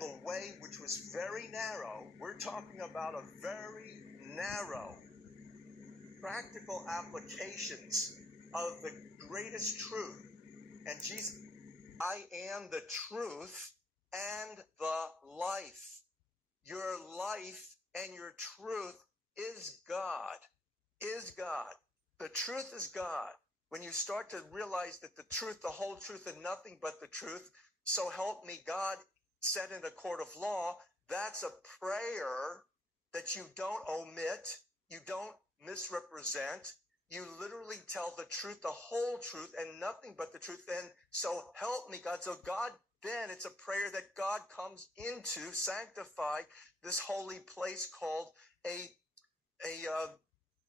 the way which was very narrow. We're talking about a very narrow, practical applications of the greatest truth. And Jesus, I am the truth and the life. Your life and your truth is God, is God. The truth is God. When you start to realize that the truth, the whole truth, and nothing but the truth, so help me God, said in a court of law, that's a prayer that you don't omit, you don't misrepresent. You literally tell the truth, the whole truth, and nothing but the truth. Then, so help me God. So God, then it's a prayer that God comes into, sanctify this holy place called a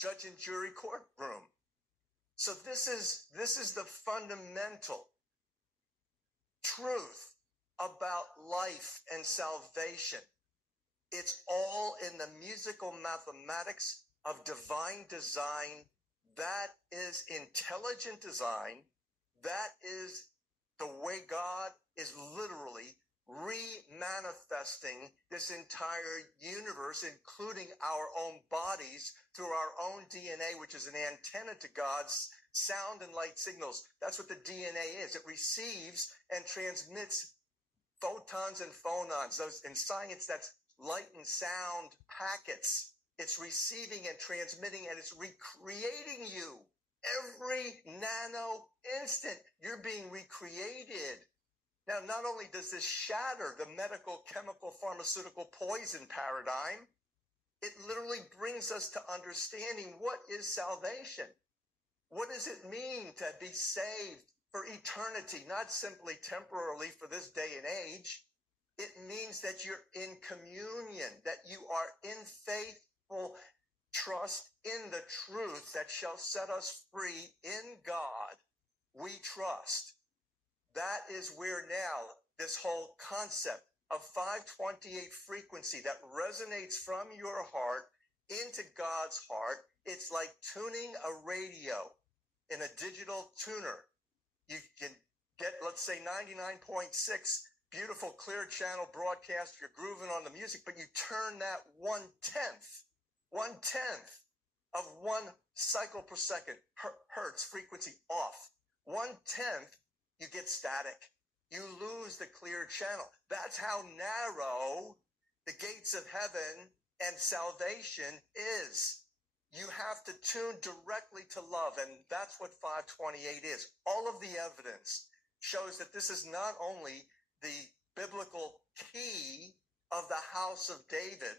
judge and jury courtroom. So this is the fundamental truth about life and salvation. It's all in the musical mathematics of divine design. That is intelligent design. That is the way God is literally re-manifesting this entire universe, including our own bodies, through our own DNA, which is an antenna to God's sound and light signals. That's what the DNA is. It receives and transmits photons and phonons. Those in science, that's light and sound packets. It's receiving and transmitting, and it's recreating you. Every nano instant, you're being recreated. Now, not only does this shatter the medical, chemical, pharmaceutical poison paradigm, it literally brings us to understanding what is salvation. What does it mean to be saved for eternity, not simply temporarily for this day and age? It means that you're in communion, that you are in faithful trust in the truth that shall set us free in God. We trust. That is where now this whole concept of 528 frequency that resonates from your heart into God's heart. It's like tuning a radio in a digital tuner. You can get, let's say, 99.6 beautiful clear channel broadcast. You're grooving on the music, but you turn that 1/10 of 1 cycle per second, hertz frequency off. 1/10, you get static. You lose the clear channel. That's how narrow the gates of heaven and salvation is. You have to tune directly to love, and that's what 528 is. All of the evidence shows that this is not only the biblical key of the house of David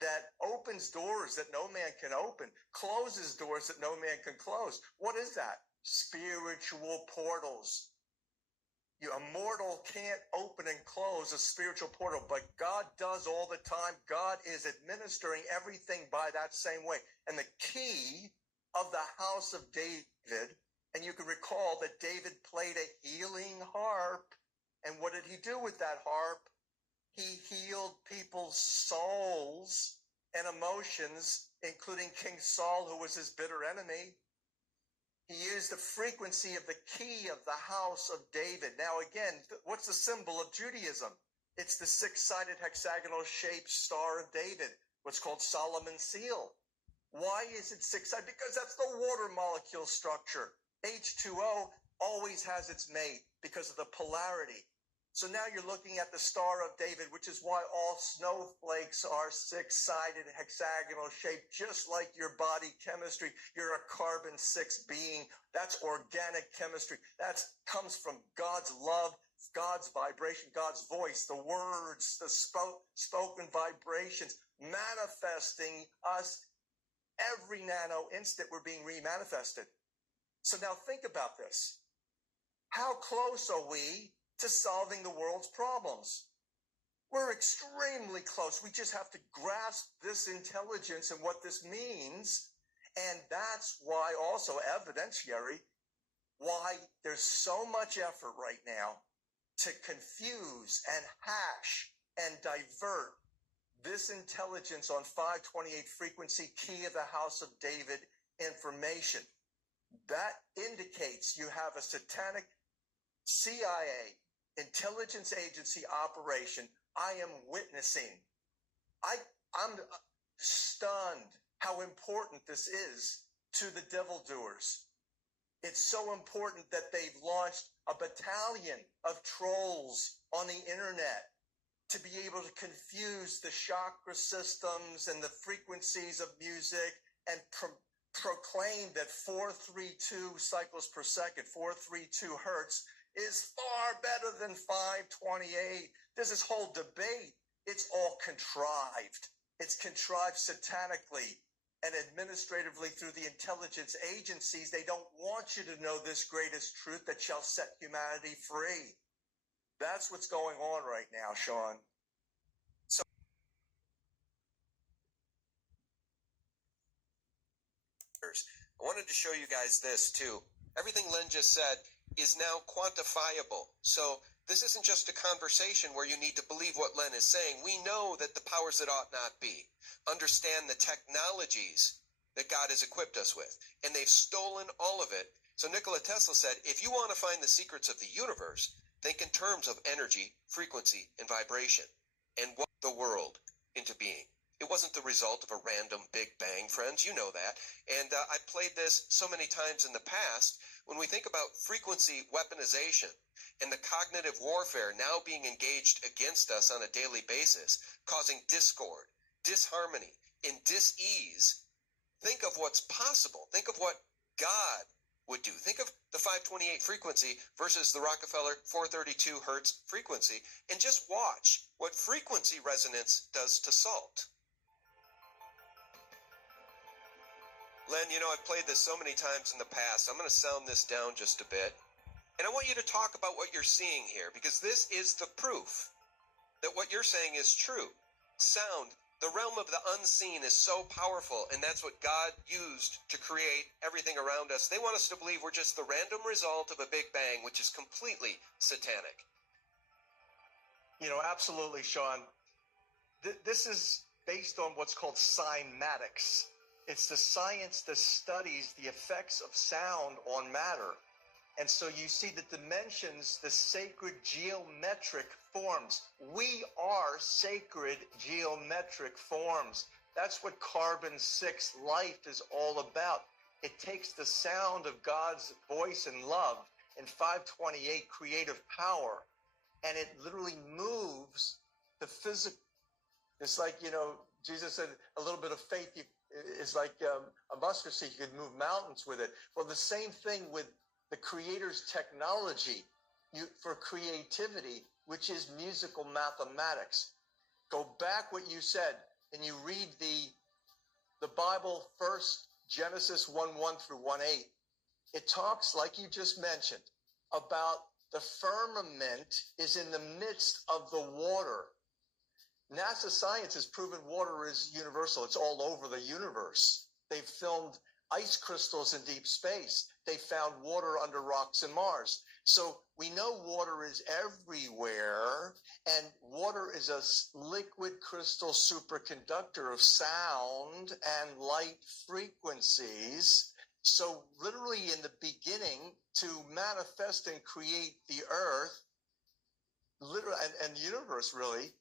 that opens doors that no man can open, closes doors that no man can close. What is that? Spiritual portals. A mortal can't open and close a spiritual portal, but God does all the time. God is administering everything by that same way. And the key of the house of David, and you can recall that David played a healing harp. And what did he do with that harp? He healed people's souls and emotions, including King Saul, who was his bitter enemy. He used the frequency of the key of the house of David. Now, again, what's the symbol of Judaism? It's the 6-sided hexagonal shaped Star of David, what's called Solomon's seal. Why is it 6-sided? Because that's the water molecule structure. H2O always has its mate because of the polarity. So now you're looking at the Star of David, which is why all snowflakes are 6-sided hexagonal shaped, just like your body chemistry. You're a carbon-6 being. That's organic chemistry. That comes from God's love, God's vibration, God's voice, the words, the spoken vibrations, manifesting us every nano instant. We're being remanifested. So now think about this. How close are we to solving the world's problems? We're extremely close. We just have to grasp this intelligence and what this means. And that's why also evidentiary, why there's so much effort right now to confuse and hash and divert this intelligence on 528 frequency, key of the house of David information. That indicates you have a satanic CIA intelligence agency operation, I am witnessing. I'm stunned how important this is to the devil doers. It's so important that they've launched a battalion of trolls on the internet to be able to confuse the chakra systems and the frequencies of music and proclaim that 432 cycles per second, 432 hertz, is far better than 528. There's this whole debate. It's all contrived. It's contrived satanically and administratively through the intelligence agencies. They don't want you to know this greatest truth that shall set humanity free. That's what's going on right now, Sean. So I wanted to show you guys this too. Everything Lynn just said is now quantifiable. So this isn't just a conversation where you need to believe what Lynn is saying. We know that the powers that ought not be understand the technologies that God has equipped us with, and they've stolen all of it. So Nikola Tesla said, if you want to find the secrets of the universe, think in terms of energy, frequency, and vibration, and what the world into being. It wasn't the result of a random Big Bang, friends. You know that. And I played this so many times in the past. When we think about frequency weaponization and the cognitive warfare now being engaged against us on a daily basis, causing discord, disharmony, and dis-ease, think of what's possible. Think of what God would do. Think of the 528 frequency versus the Rockefeller 432 hertz frequency, and just watch what frequency resonance does to salt. Len, you know, I've played this so many times in the past. I'm going to sound this down just a bit. And I want you to talk about what you're seeing here, because this is the proof that what you're saying is true. Sound, the realm of the unseen, is so powerful, and that's what God used to create everything around us. They want us to believe we're just the random result of a Big Bang, which is completely satanic. You know, absolutely, Sean. This is based on what's called cymatics. It's the science that studies the effects of sound on matter. And so you see the dimensions, the sacred geometric forms. We are sacred geometric forms. That's what carbon-6 life is all about. It takes the sound of God's voice and love and 528 creative power, and it literally moves the physical. It's like, you know, Jesus said a little bit of faith is like a mustard seed. You could move mountains with it. Well, the same thing with the Creator's technology for creativity, which is musical mathematics. Go back what you said, and you read the Bible first, Genesis 1:1 through 1:8. It talks, like you just mentioned, about the firmament is in the midst of the water. NASA science has proven water is universal. It's all over the universe. They've filmed ice crystals in deep space. They found water under rocks in Mars. So we know water is everywhere, and water is a liquid crystal superconductor of sound and light frequencies. So literally in the beginning, to manifest and create the earth, literally, and universe really,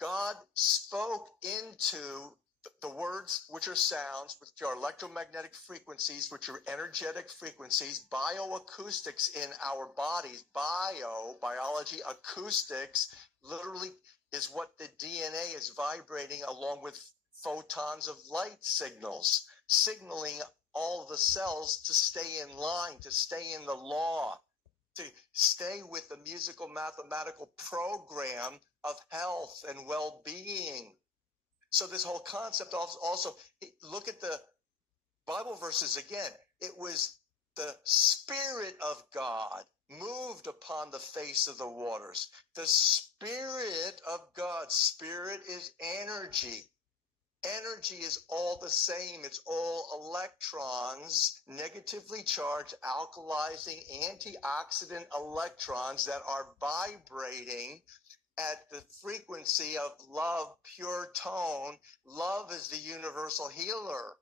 God spoke into the words, which are sounds, which are electromagnetic frequencies, which are energetic frequencies, bioacoustics in our bodies. Biology, acoustics, literally is what the DNA is vibrating along with photons of light signals, signaling all the cells to stay in line, to stay in the law, to stay with the musical mathematical program of health and well-being. So this whole concept also, look at the Bible verses again. It was the Spirit of God moved upon the face of the waters. The Spirit of God. Spirit is energy. Energy is all the same. It's all electrons, negatively charged, alkalizing, antioxidant electrons that are vibrating at the frequency of love, pure tone. Love is the universal healer.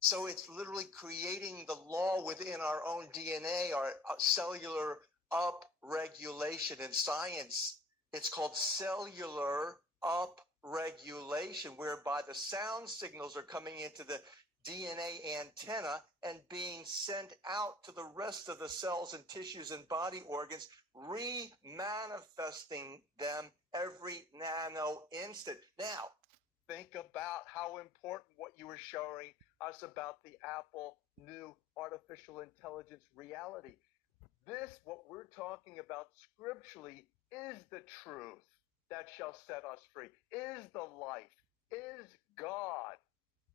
So it's literally creating the law within our own DNA, our cellular upregulation. In science, it's called cellular upregulation, whereby the sound signals are coming into the DNA antenna and being sent out to the rest of the cells and tissues and body organs, remanifesting them every nano instant. Now, think about how important what you were showing us about the Apple new artificial intelligence reality. This, what we're talking about scripturally, is the truth that shall set us free, is the life, is God,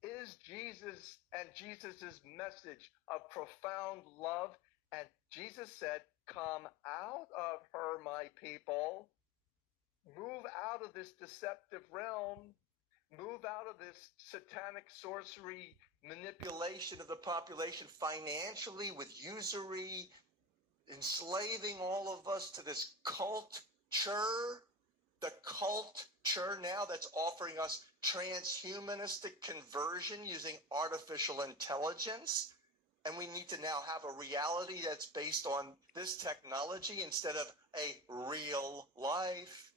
is Jesus and Jesus's message of profound love. And Jesus said, come out of her, my people. Move out of this deceptive realm. Move out of this satanic sorcery manipulation of the population financially with usury, enslaving all of us to this culture. The culture now that's offering us transhumanistic conversion using artificial intelligence. And we need to now have a reality that's based on this technology instead of a real life.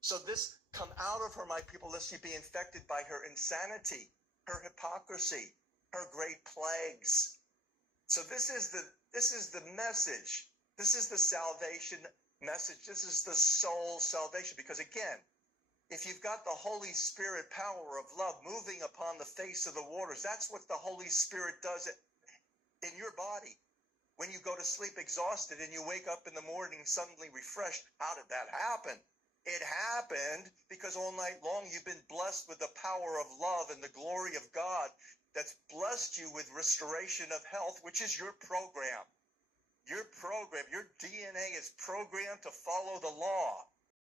So this, come out of her, my people, lest you be infected by her insanity, her hypocrisy, her great plagues. So this is the message. This is the salvation message. This is the soul salvation. Because again, if you've got the Holy Spirit power of love moving upon the face of the waters, that's what the Holy Spirit does in your body. When you go to sleep exhausted and you wake up in the morning suddenly refreshed, how did that happen? It happened because all night long you've been blessed with the power of love and the glory of God that's blessed you with restoration of health, which is your program. Your program, your DNA is programmed to follow the law.